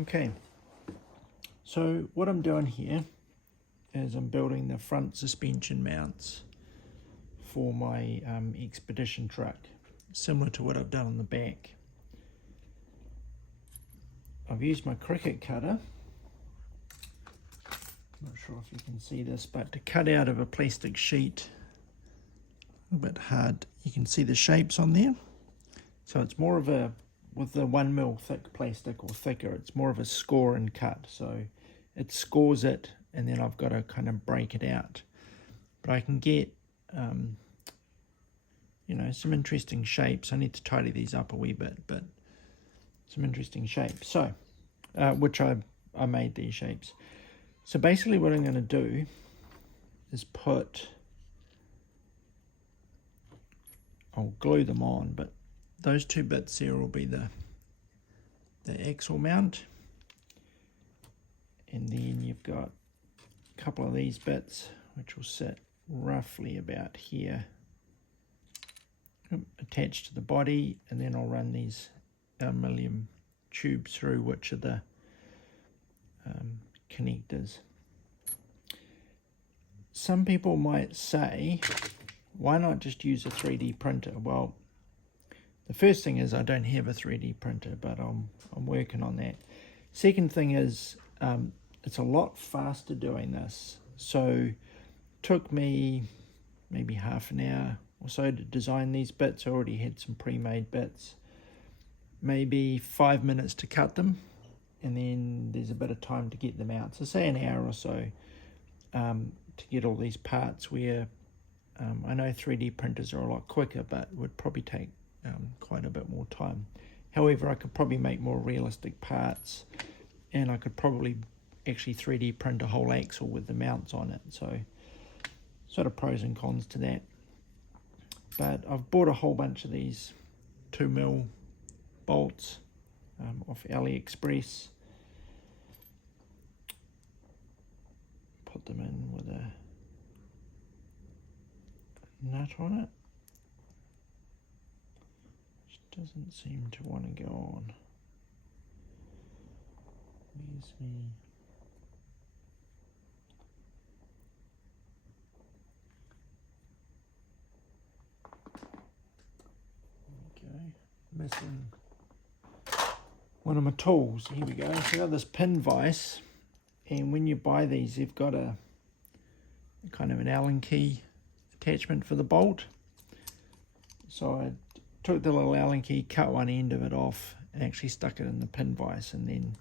Okay, so what I'm doing here is I'm building the front suspension mounts for my expedition truck, similar to what I've done on the back. I've used my Cricut cutter, not sure if you can see this, but to cut out of a plastic sheet, a bit hard, you can see the shapes on there. So it's more of a, with the 1mm thick plastic or thicker, it's more of a score and cut. So it scores it and then I've got to kind of break it out. But I can get, you know, some interesting shapes. I need to tidy these up a wee bit, but some interesting shapes. So, which I made these shapes. So basically what I'm going to do is I'll glue them on, but those two bits there will be the axle mount, and then you've got a couple of these bits which will sit roughly about here, attached to the body, and then I'll run these aluminium tubes through, which are the connectors. Some people might say, why not just use a 3D printer? Well, the first thing is I don't have a 3D printer, but I'm working on that. Second thing is it's a lot faster doing this. So it took me maybe half an hour or so to design these bits. I already had some pre-made bits. Maybe 5 minutes to cut them, and then there's a bit of time to get them out. So say an hour or so to get all these parts, where I know 3D printers are a lot quicker, but would probably take quite a bit more time. However, I could probably make more realistic parts, and I could probably actually 3D print a whole axle with the mounts on it. So sort of pros and cons to that. But I've bought a whole bunch of these 2mm bolts off AliExpress. Put them in with a nut on it. Which doesn't seem to want to go on. Where's me? Okay, missing one of my tools. Here we go. So I got this pin vise, and when you buy these, they've got a kind of an Allen key attachment for the bolt. So I took the little Allen key, cut one end of it off, and actually stuck it in the pin vise, and then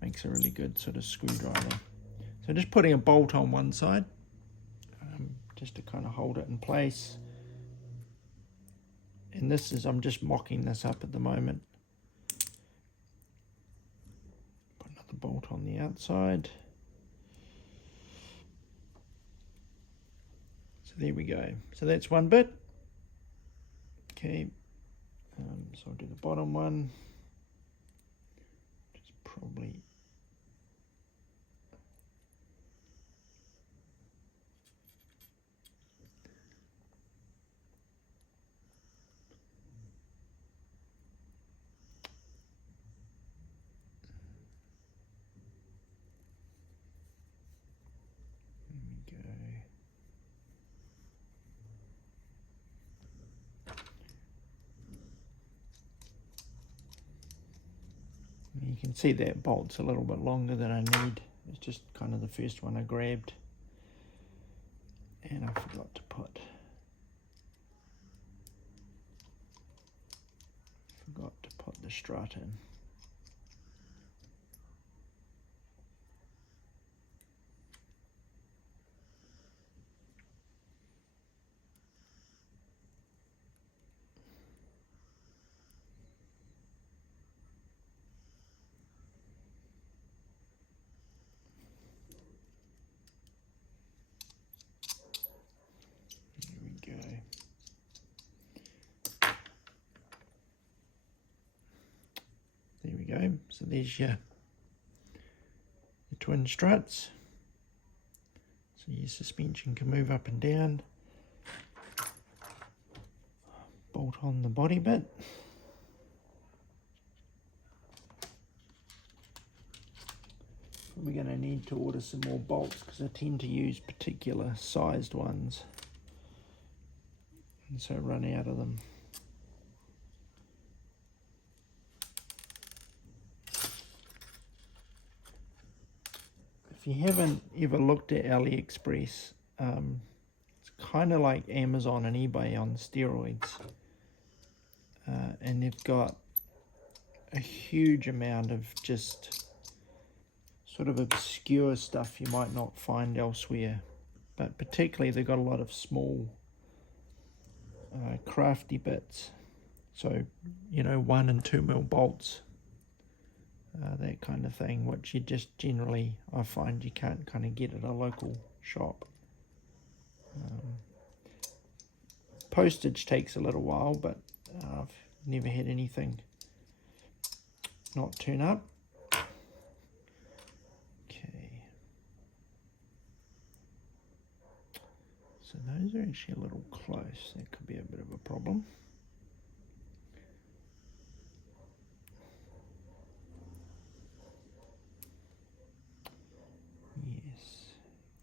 makes a really good sort of screwdriver. So just putting a bolt on one side, just to kind of hold it in place. And this is, I'm just mocking this up at the moment. Put another bolt on the outside. So there we go. So that's one bit. Okay, so I'll do the bottom one. Just probably you can see that bolt's a little bit longer than I need. It's just kind of the first one I grabbed. And I forgot to put the strut in. There we go. So there's your twin struts. So your suspension can move up and down. Bolt on the body bit. we're going to need to order some more bolts because I tend to use particular sized ones, and so run out of them. If you haven't ever looked at AliExpress, it's kind of like Amazon and eBay on steroids, and they've got a huge amount of just sort of obscure stuff you might not find elsewhere, but particularly they've got a lot of small crafty bits, so 1 and 2 mil bolts, that kind of thing, which you just generally, I find, you can't kind of get at a local shop. Postage takes a little while, but I've never had anything not turn up. Okay, so those are actually a little close. That could be a bit of a problem. Yes,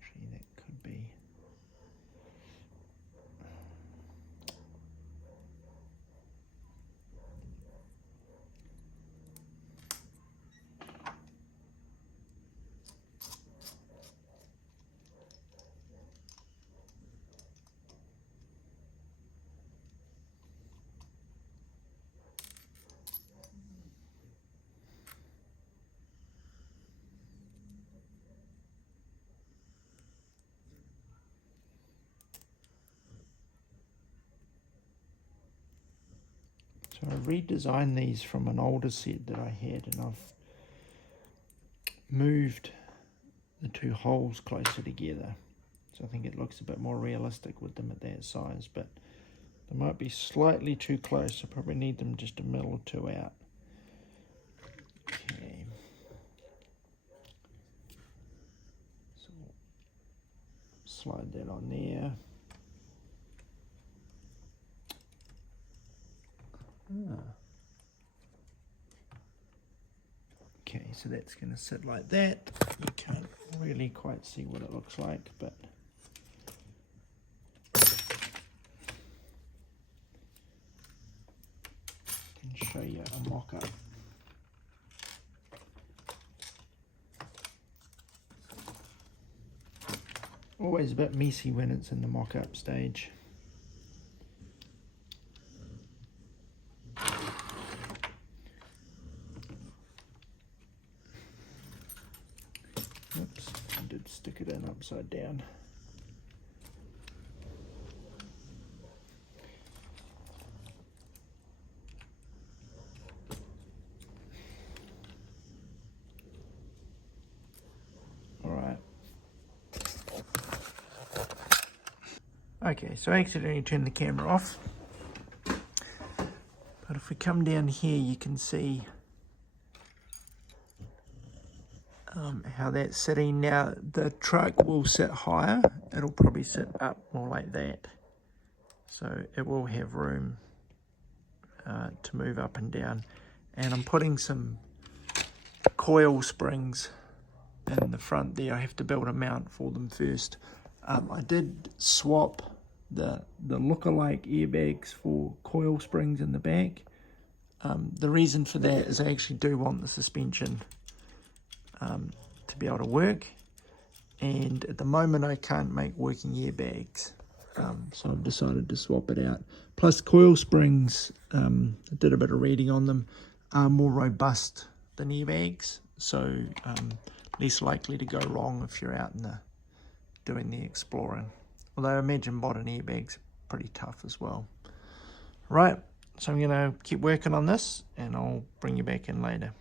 actually that could be. So I redesigned these from an older set that I had, and I've moved the 2 holes closer together. So I think it looks a bit more realistic with them at that size, but they might be slightly too close. I probably need them just a mil or 2 out. Okay. So slide that on there. Okay, so that's going to sit like that. You can't really quite see what it looks like, but I can show you a mock-up. Always a bit messy when it's in the mock-up stage. Oops, I did stick it in upside down. All right. Okay, so I accidentally turned the camera off. But if we come down here, you can see how that's sitting. Now the truck will sit higher. It'll probably sit up more like that. So it will have room to move up and down. And I'm putting some coil springs in the front there. I have to build a mount for them first. I did swap the look-alike airbags for coil springs in the back. The reason for that is I actually do want the suspension to be able to work, and at the moment I can't make working airbags, so I've decided to swap it out. Plus coil springs, I did a bit of reading on them, are more robust than airbags, so less likely to go wrong if you're out in doing the exploring. Although I imagine modern airbags are pretty tough as well. Right, so I'm going to keep working on this and I'll bring you back in later.